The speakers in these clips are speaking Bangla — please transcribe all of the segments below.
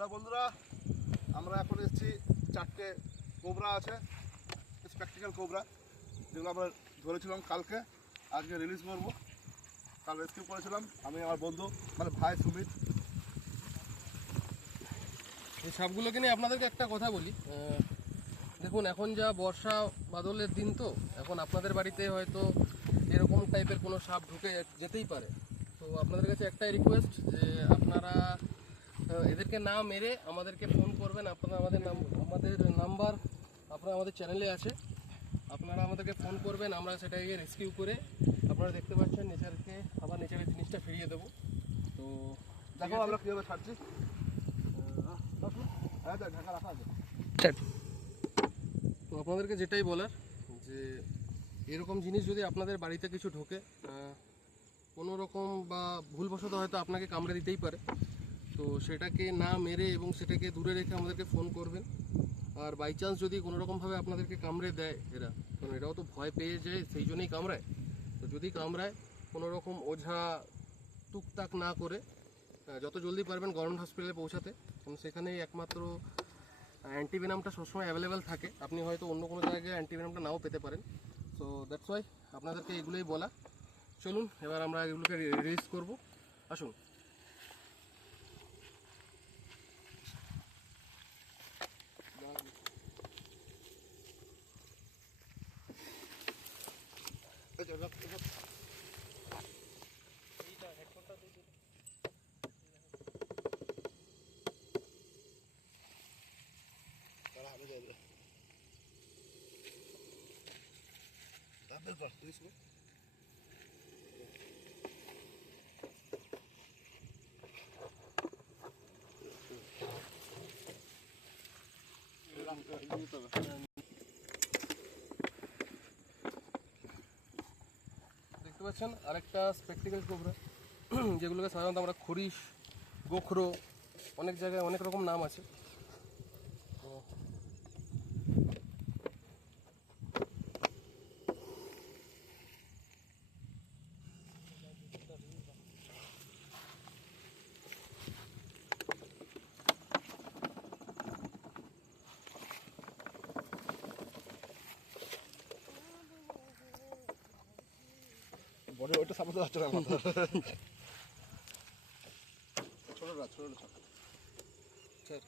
হ্যালো বন্ধুরা, আমরা এখন এসেছি। চারটে কোবরা আছে, স্পেকটিক্যাল কোবরা, যেগুলো আমরা ধরেছিলাম কালকে, আজকে রিলিজ করবো। কাল রেস্কিউ করেছিলাম আমি, আমার বন্ধু, মানে ভাই সুমিত। এই সাপগুলোকে নিয়ে আপনাদেরকে একটা কথা বলি। দেখুন, এখন যা বর্ষা বাদলের দিন, তো এখন আপনাদের বাড়িতে হয়তো এরকম টাইপের কোনো সাপ ঢুকে যেতেই পারে। তো আপনাদের কাছে একটাই রিকোয়েস্ট যে আপনারা এদেরকে না মেরে আমাদেরকে ফোন করবেন। আপনারা আমাদের নাম্বার আপনারা আমাদের চ্যানেলে আছে, আপনারা আমাদেরকে ফোন করবেন, আমরা সেটাকে রেস্কিউ করে আপনারা দেখতে পাচ্ছেন নেচারকে আবার নেচারের জিনিসটা ফিরিয়ে দেবো। তো দেখো আমরা কীভাবে ছাড়ছি। হ্যাঁ, ঢাকা রাখা আছে। তো আপনাদেরকে যেটাই বলার, যে এরকম জিনিস যদি আপনাদের বাড়িতে কিছু ঢোকে, কোনো রকম বা ভুলবশত হয়তো আপনাকে কামড়ে দিতেই পারে, তো সেটাকে না মেরে এবং সেটাকে দূরে রেখে আমাদেরকে ফোন করবেন। আর বাই চান্স যদি কোনো রকমভাবে আপনাদেরকে কামড়ে দেয় এরা, কারণ এরাও তো ভয় পেয়ে যায়, সেই জন্যই কামড়ায়। তো যদি কামড়ায়, কোনো রকম ওঝা টুকটাক না করে যত জলদি পারবেন গভর্নমেন্ট হসপিটালে পৌঁছাতে, কারণ সেখানেই একমাত্র অ্যান্টিভেনামটা সবসময় অ্যাভেলেবেল থাকে। আপনি হয়তো অন্য কোনো জায়গায় অ্যান্টিভেনামটা নাও পেতে পারেন। সো দ্যাটস ওয়াই আপনাদেরকে এগুলোই বলা। চলুন এবার আমরা এগুলোকে রিলিজ করব, আসুন। দেখতে পাচ্ছেন আরেকটা স্পেকটিক্যাল কোবরা, যেগুলোকে সাধারণত আমরা খরিশ, গোখরো, অনেক জায়গায় অনেক রকম নাম আছে। বড় ওটা সাপোর্ট যাচ্ছে না, ছোটটা ছোটটা স্যার,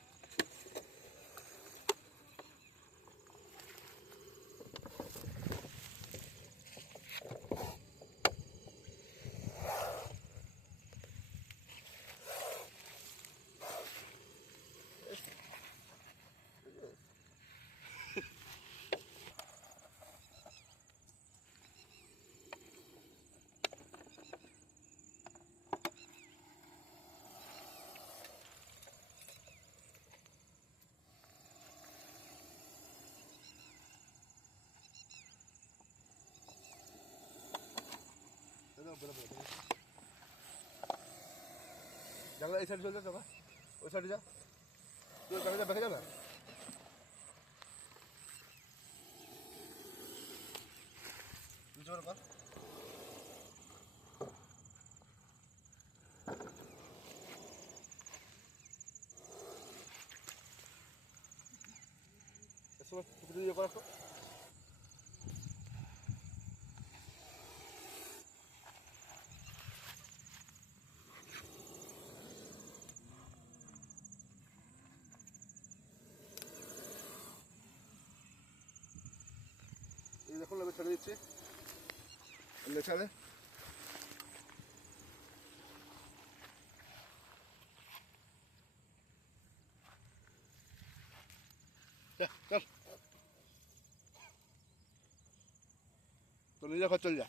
জানলা এই সাইড চলে যা, ওই সাইডে যা, তুই দেখে যা না। জোরে কর। ইয়ে করা তো এই দেখুন, আমি ছেড়ে দিচ্ছি লেচারে। চল, তো নিজে ঘর চল যা।